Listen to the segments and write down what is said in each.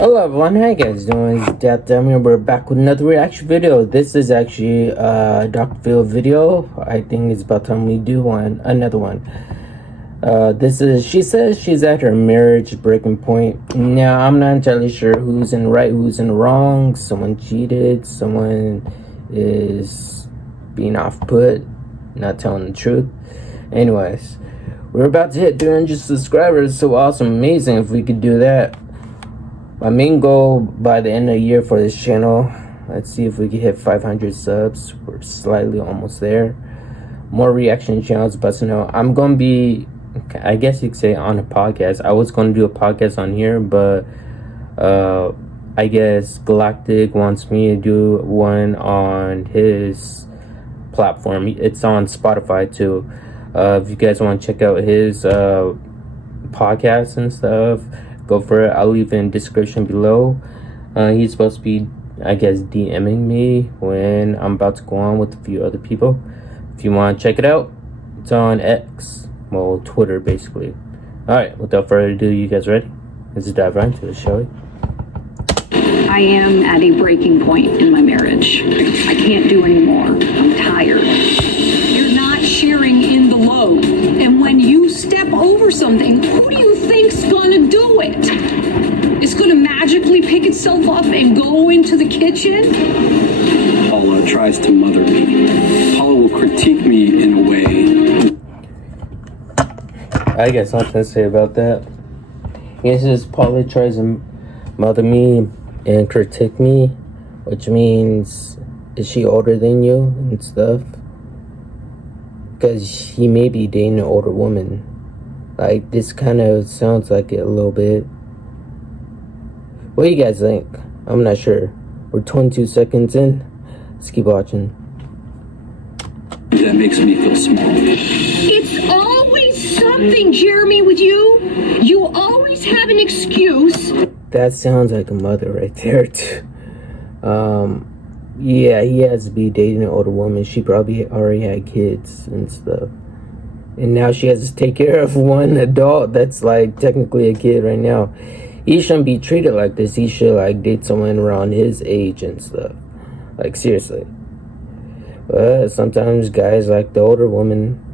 Hello everyone, how you guys doing? It's deckdeckardtv. We're back with another reaction video. This is actually a Dr. Phil video. I think it's about time we do another one. She says she's at her marriage breaking point. Now, I'm not entirely sure who's in the right, who's in the wrong. Someone cheated, someone is being off-put, not telling the truth. Anyways, we're about to hit 300 subscribers, so awesome, amazing if we could do that. My main goal by the end of the year for this channel, let's see if we can hit 500 subs. We're slightly almost there. More reaction channels, but I'm going to be, I guess you could say, on a podcast. I was going to do a podcast on here, but I guess Galactic wants me to do one on his platform. It's on Spotify too. If you guys want to check out his podcasts and stuff, go for it. I'll leave it in the description below. He's supposed to be, I guess, DMing me when I'm about to go on with a few other people. If you want to check it out, it's on X, well, Twitter basically. Alright, without further ado, you guys ready? Let's dive right into it, shall we? I am at a breaking point in my marriage. I can't do anymore. I'm tired. You're not sharing in the load. And when you step over something, who do you think's gonna do it? It's gonna magically pick itself up and go into the kitchen? Paula tries to mother me. Paula will critique me in a way. I got something to say about that. He says Paula tries to mother me and critique me, which means, is she older than you and stuff? Because he may be dating an older woman. Like, this kind of sounds like it a little bit. What do you guys think? I'm not sure. We're 22 seconds in. Let's keep watching. That makes me feel small. It's always something, Jeremy, with you. You always have an excuse. That sounds like a mother right there, too. Yeah, he has to be dating an older woman. She probably already had kids and stuff. And now she has to take care of one adult that's, like, technically a kid right now. He shouldn't be treated like this. He should, like, date someone around his age and stuff. Like, seriously. But sometimes guys like the older woman.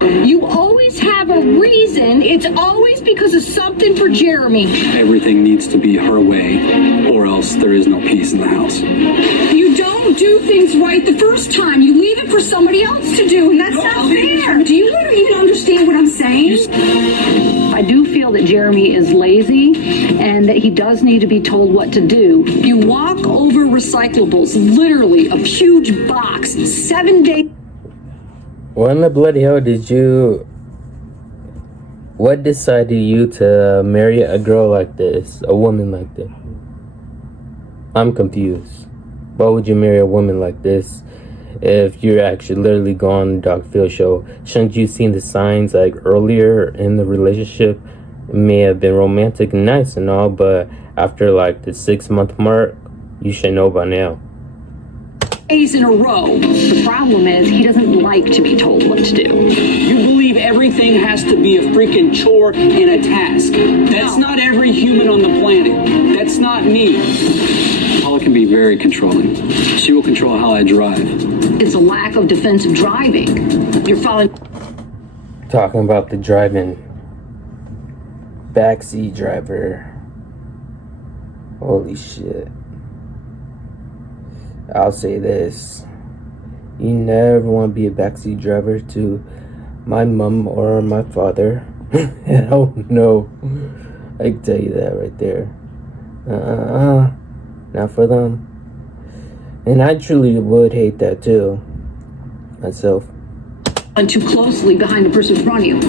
You always have a reason. It's always because of something for Jeremy. Everything needs to be her way, or else there is no peace in the house. You don't do things right the first time. You leave it for somebody else to do, and that's not fair. Do you even understand what I'm saying? I do feel that Jeremy is lazy and that he does need to be told what to do. You walk over recyclables, literally a huge box, 7 days. What in the bloody hell did you... What decided you to marry a girl like this? A woman like this? I'm confused. Why would you marry a woman like this if you're actually literally going on the Dr. Phil show? Shouldn't you seen the signs, like, earlier in the relationship? It may have been romantic and nice and all, but after, like, the 6-month mark, you should know by now. Days in a row. The problem is he doesn't like to be told what to do. You believe everything has to be a freaking chore and a task. That's not every human on the planet. That's not me. Paula can be very controlling. She will control how I drive. It's a lack of defensive driving. You're following. Talking about the driving. Backseat driver. Holy shit. I'll say this. You never want to be a backseat driver to my mom or my father. Hell no. I can tell you that right there. Not for them. And I truly would hate that too. Myself. Too closely behind the person in front of you.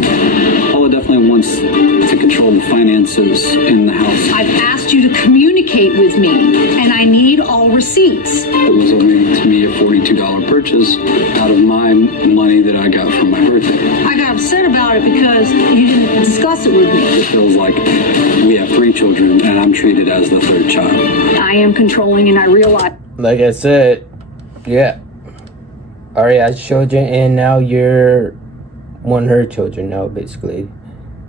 Paula definitely wants to control the finances in the house. I've asked you to communicate with me, and I need all receipts. It was only to me a $42 purchase out of my money that I got from my birthday. I got upset about it because you didn't discuss it with me. It feels like we have 3 children and I'm treated as the 3rd child. I am controlling, and I realize. Like I said, yeah. Alright, I showed you, and now you're one of her children now, basically.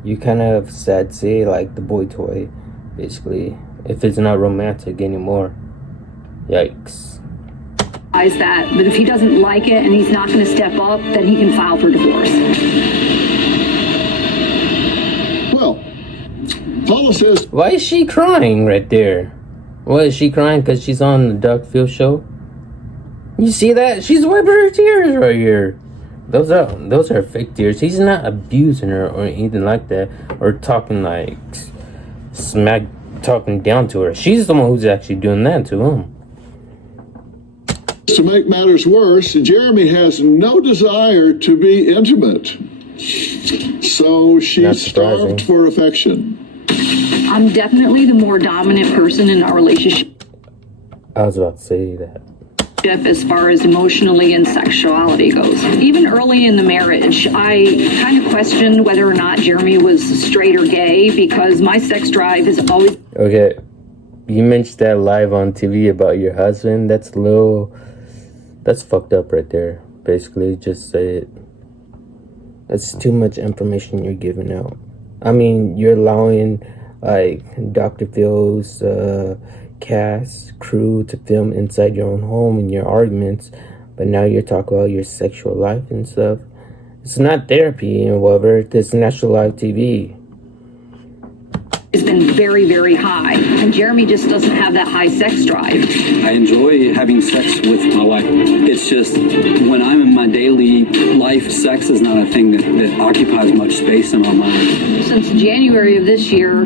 You kind of sad to say, like, the boy toy, basically. if it's not romantic anymore. Yikes. That, but if he doesn't like it and he's not going to step up, then he can file for divorce. Well, Paula says... Why is she crying right there? What, is she crying because she's on the Doug Field show? You see that? She's wiping her tears right here. Those are fake tears. He's not abusing her or anything like that, or talking like smack, talking down to her. She's the one who's actually doing that to him. To make matters worse, Jeremy has no desire to be intimate. So she's starved for affection. I'm definitely the more dominant person in our relationship. I was about to say that. As far as emotionally and sexuality goes. Even early in the marriage, I kind of questioned whether or not Jeremy was straight or gay because my sex drive is always... Okay, you mentioned that live on TV about your husband. That's fucked up right there. Basically, just say it. That's too much information you're giving out. I mean, you're allowing like Dr. Phil's cast crew to film inside your own home and your arguments, but now you're talking about your sexual life and stuff. It's not therapy and whatever. It's national live TV. It's been very, very high, and Jeremy just doesn't have that high sex drive. I enjoy having sex with my wife. It's just when I'm in my daily life, sex is not a thing that occupies much space in my mind. Since January of this year,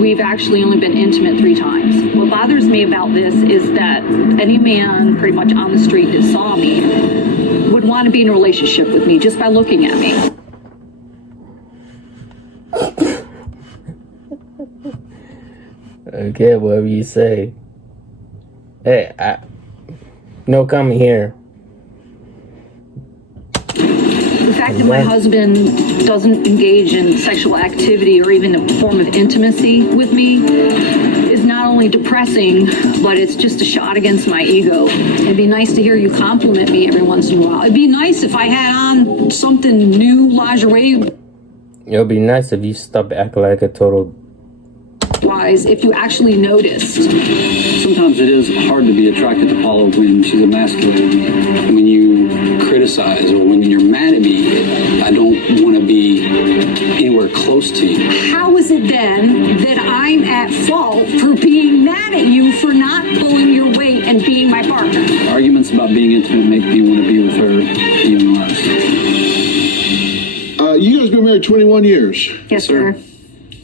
we've actually only been intimate 3 times. What bothers me about this is that any man pretty much on the street that saw me would want to be in a relationship with me just by looking at me. Okay, whatever you say. Hey, no comment here. The fact that my husband doesn't engage in sexual activity or even a form of intimacy with me is not only depressing, but it's just a shot against my ego. It'd be nice to hear you compliment me every once in a while. It'd be nice if I had on something new, lingerie. It would be nice if you stopped acting like a total... If you actually noticed. Sometimes it is hard to be attracted to Paula when she's emasculating. When you criticize or when you're mad at me, I don't want to be anywhere close to you. How is it then that I'm at fault for being mad at you for not pulling your weight and being my partner? Arguments about being intimate make me want to be with her even less. You guys been married 21 years. Yes, sir.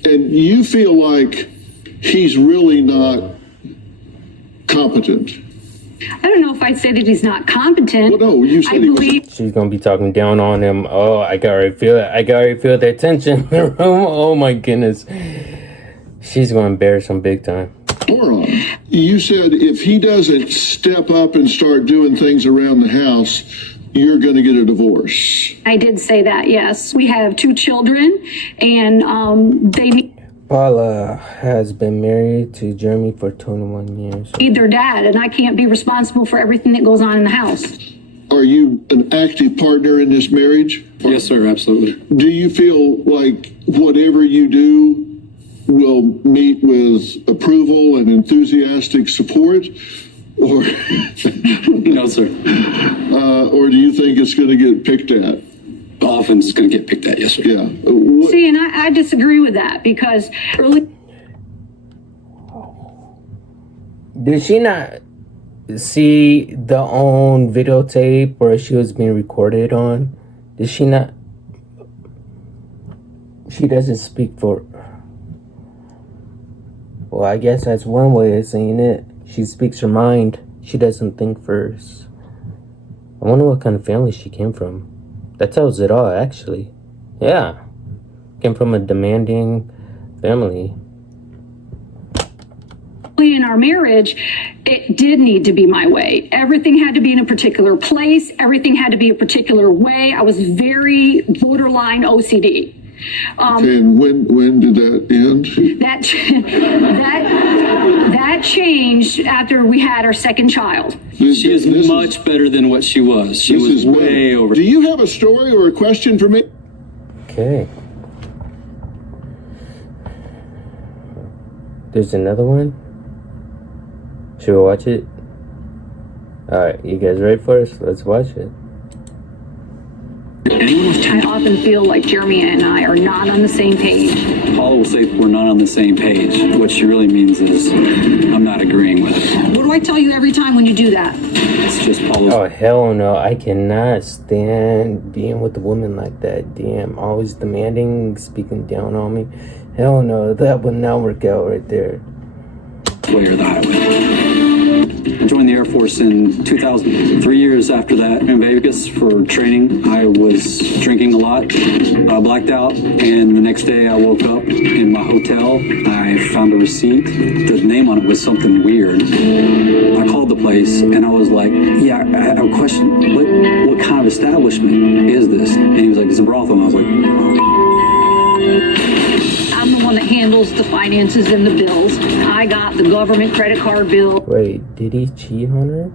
And you feel like he's really not competent. I don't know if I'd say that he's not competent. Well, no, you said She's gonna be talking down on him. Oh, I can already feel it. I can already feel the tension in the room. Oh my goodness. She's gonna embarrass him big time. Moron. You said if he doesn't step up and start doing things around the house, you're going to get a divorce. I did say that, yes. We have 2 children, and they... Paula has been married to Jeremy for 21 years. Need their dad, and I can't be responsible for everything that goes on in the house. Are you an active partner in this marriage? Yes, sir, absolutely. Do you feel like whatever you do will meet with approval and enthusiastic support? Or no, sir. Or do you think it's going to get picked at? Often it's going to get picked at, yes, sir. Yeah. See, and I disagree with that because early... Did she not see the own videotape where she was being recorded on? Did she not? She doesn't speak for... Well, I guess that's one way of saying it. She speaks her mind. She doesn't think first. I wonder what kind of family she came from. That tells it all, actually. Yeah. Came from a demanding family. In our marriage, it did need to be my way. Everything had to be in a particular place. Everything had to be a particular way. I was very borderline OCD. And when did that end? That changed after we had our second child. She is much better than what she was. She was way over. Do you have a story or a question for me? Okay. There's another one? Should we watch it? Alright, you guys ready for us? Let's watch it. I often feel like Jeremy and I are not on the same page. Paula will say we're not on the same page. What she really means is I'm not agreeing with it. What do I tell you every time when you do that? It's just Paula's. Oh, hell no. I cannot stand being with a woman like that. Damn, always demanding, speaking down on me. Hell no, that would not work out right there. Way or the highway. I joined the Air Force in 2000. 3 years after that, in Vegas for training, I was drinking a lot. I blacked out, and the next day I woke up in my hotel. I found a receipt. The name on it was something weird. I called the place, and I was like, yeah, I have a question. What kind of establishment is this? And he was like, it's a brothel. And I was like, oh. I'm the one that handles the finances and the bills. I got the government credit card bill. Wait, did he cheat on her?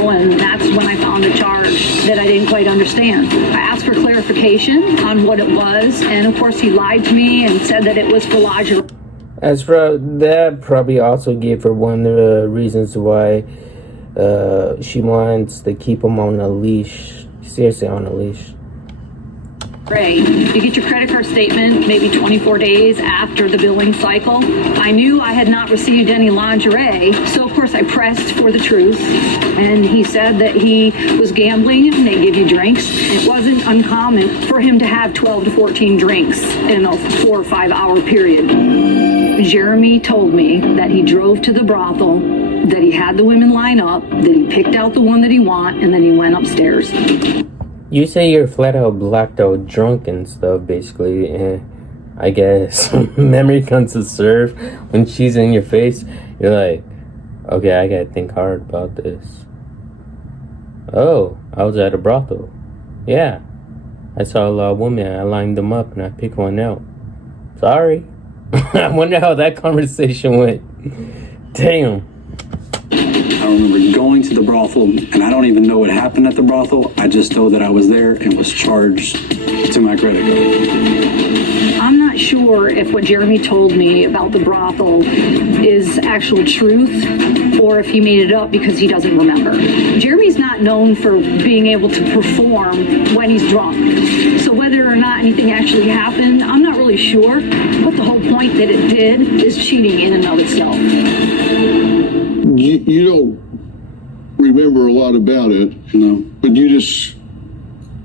And that's when I found a charge that I didn't quite understand. I asked for clarification on what it was, and of course he lied to me and said that it was for lingerie. As for that, probably also gave her one of the reasons why she wants to keep him on a leash. Seriously, on a leash. You get your credit card statement maybe 24 days after the billing cycle. I knew I had not received any lingerie, so of course I pressed for the truth. And he said that he was gambling and they give you drinks. It wasn't uncommon for him to have 12 to 14 drinks in a 4 or 5 hour period. Jeremy told me that he drove to the brothel, that he had the women line up, that he picked out the one that he wanted, and then he went upstairs. You say you're flat out blacked out drunk and stuff, basically, and I guess memory comes to serve when she's in your face. You're like, okay, I gotta think hard about this. Oh, I was at a brothel. Yeah, I saw a lot of women, I lined them up and I picked one out. Sorry. I wonder how that conversation went. Damn. I remember going to the brothel, and I don't even know what happened at the brothel. I just know that I was there and was charged to my credit card. I'm not sure if what Jeremy told me about the brothel is actual truth or if he made it up because he doesn't remember. Jeremy's not known for being able to perform when he's drunk. So whether or not anything actually happened, I'm not really sure. But the whole point that it did is cheating in and of itself. You don't remember a lot about it. No. But you just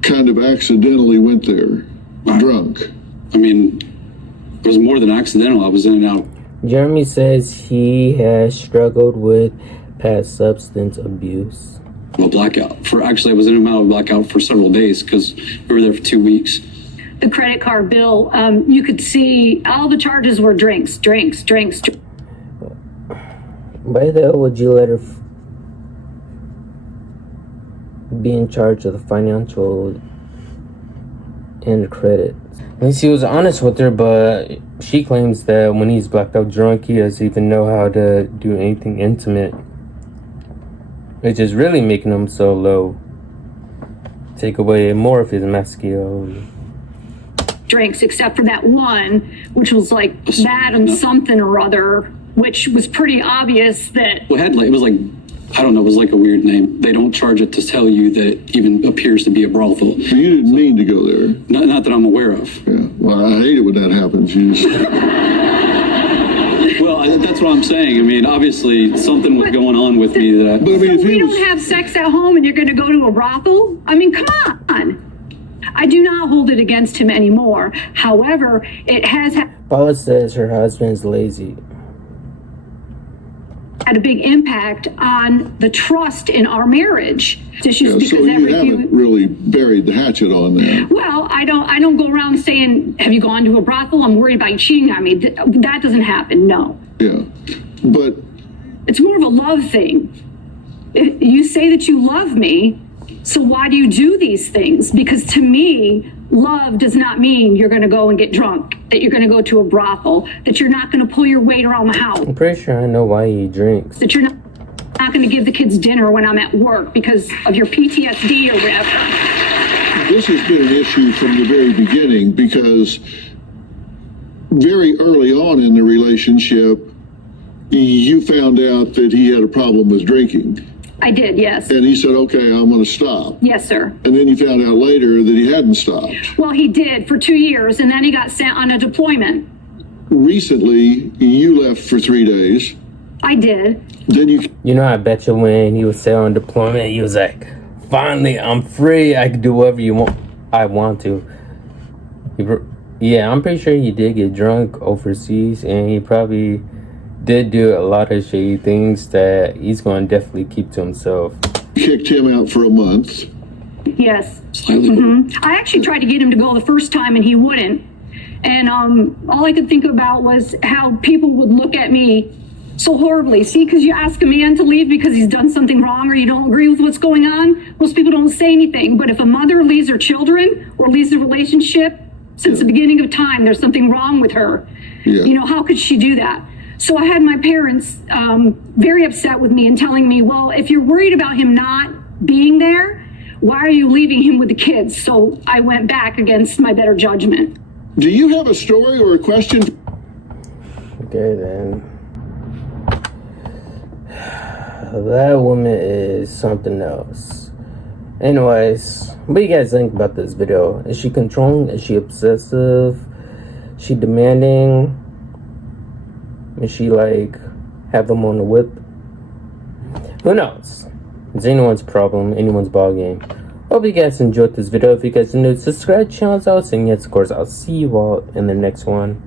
kind of accidentally went there, drunk. I mean, it was more than accidental. I was in and out. Jeremy says he has struggled with past substance abuse. A blackout. I was in and out of blackout for several days because we were there for 2 weeks. The credit card bill, you could see all the charges were drinks. Why the hell would you let her be in charge of the financial and the credit? At least he was honest with her, but she claims that when he's blacked out drunk, he doesn't even know how to do anything intimate, which is really making him so low. Take away more of his masculinity. Drinks, except for that one, which was like Madam something or other, which was pretty obvious that... Well, it was like, I don't know, it was like a weird name. They don't charge it to tell you that it even appears to be a brothel. So you didn't mean to go there? Not that I'm aware of. Yeah, well, I hate it when that happens. Well, that's what I'm saying. I mean, obviously, something was going on with me that... But I mean, so we don't have sex at home and you're going to go to a brothel? I mean, come on. I do not hold it against him anymore. However, it has... Paula says her husband is lazy. Had a big impact on the trust in our marriage. So you haven't really buried the hatchet on that. Well, I don't go around saying, have you gone to a brothel? I'm worried about you cheating on me. That doesn't happen, no. Yeah, but... It's more of a love thing. You say that you love me, so why do you do these things? Because to me, love does not mean you're going to go and get drunk, that you're going to go to a brothel, that you're not going to pull your weight around the house. I'm pretty sure I know why he drinks. That you're not going to give the kids dinner when I'm at work because of your PTSD or whatever. This has been an issue from the very beginning because very early on in the relationship, you found out that he had a problem with drinking. I did, yes. And he said, okay, I'm going to stop. Yes, sir. And then you found out later that he hadn't stopped. Well, he did for 2 years, and then he got sent on a deployment. Recently, you left for 3 days. I did. Then You know, I bet you when he was still on deployment, he was like, finally, I'm free. I can do whatever I want to. Yeah, I'm pretty sure he did get drunk overseas, and he probably did do a lot of shady things that he's going to definitely keep to himself. kicked him out for a month. Yes. I actually tried to get him to go the first time, and he wouldn't. And all I could think about was how people would look at me so horribly. See, because you ask a man to leave because he's done something wrong or you don't agree with what's going on, most people don't say anything. But if a mother leaves her children or leaves a relationship, since the beginning of time, there's something wrong with her. Yeah. You know, how could she do that? So I had my parents very upset with me and telling me, well, if you're worried about him not being there, why are you leaving him with the kids? So I went back against my better judgment. Do you have a story or a question? Okay, then. That woman is something else. Anyways, what do you guys think about this video? Is she controlling? Is she obsessive? Is she demanding? Is she like have them on the whip? Who knows? It's anyone's problem, anyone's ballgame. Hope you guys enjoyed this video. If you guys are new, subscribe to the channel as I was saying. Yes, of course, I'll see you all in the next one.